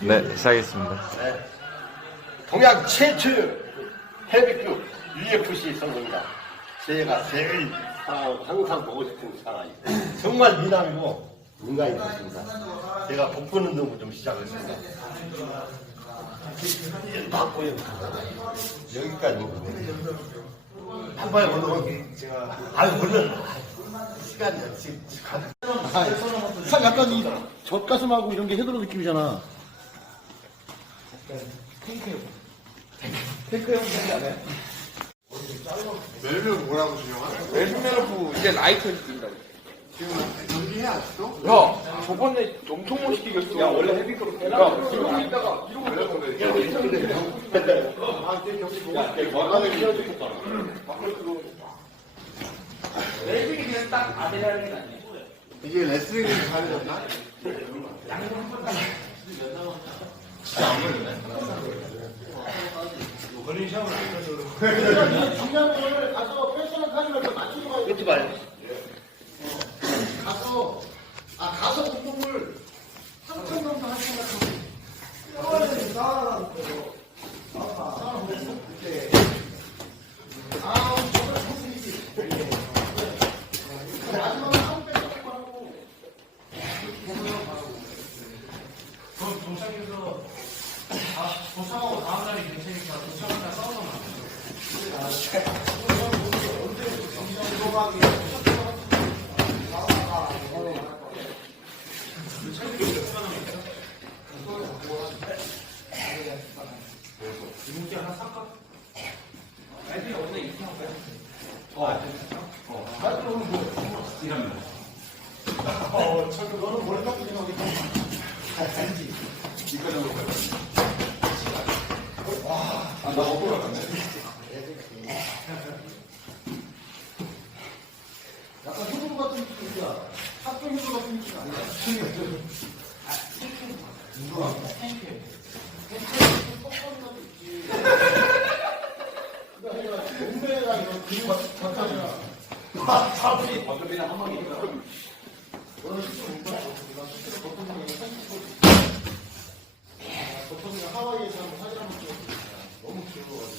네, 시작하겠습니다. 동양 최초 헤비급 UFC 선수입니다. 제가 제일 아, 항상 보고 싶은 상황이 정말 미남이고 인간이 좋습니다. 제가 복근 운동을 좀 시작했습니다. 맞고요. 여기까지. 한 번에 운동은 제가 아유 물론 시간이 지금 가는. 살 약간 이 젖가슴하고 이런 게 헤드로 느낌이잖아. 멜메로프 이제 라이트 뛴다고. 지금 경기해야 또? 야, 저번에 엄청 멋있게 이겼어. 야, 원래 헤비급 야, 이러고 있다가 이러고 레슬링이 그냥 딱 아대라는 게 아니야. 이게 레슬링이 잘해졌나? 중요한 거를 가서 패션을 가지 도착하고 다음 날이 괜찮으니까 도착한 날 싸우면 안 되죠. 이문제 하나 살까? 애들이 오늘 이렇게 한 거야? 어, 어. 나 그럼 뭐? 이랍니다. 어, 철도 너는 거겠지? 약간 휴부 같은 느낌이야. 학교 휴부 같은 느낌이 아니야. 몸매가 이런 근육 같은 작가냐. 아, 잡이. 너는 실제로 못 봤어. 나 실제로 보통 중에 사진 찍고 보통 그냥 하와이에서 한번 사진 한번 찍었어. 너무 귀여워가지고.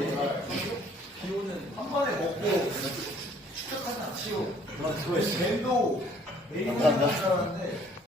켜주고 한 번에 먹고 추적하지 않지요. 그 밴도 메이커를 줄 알았는데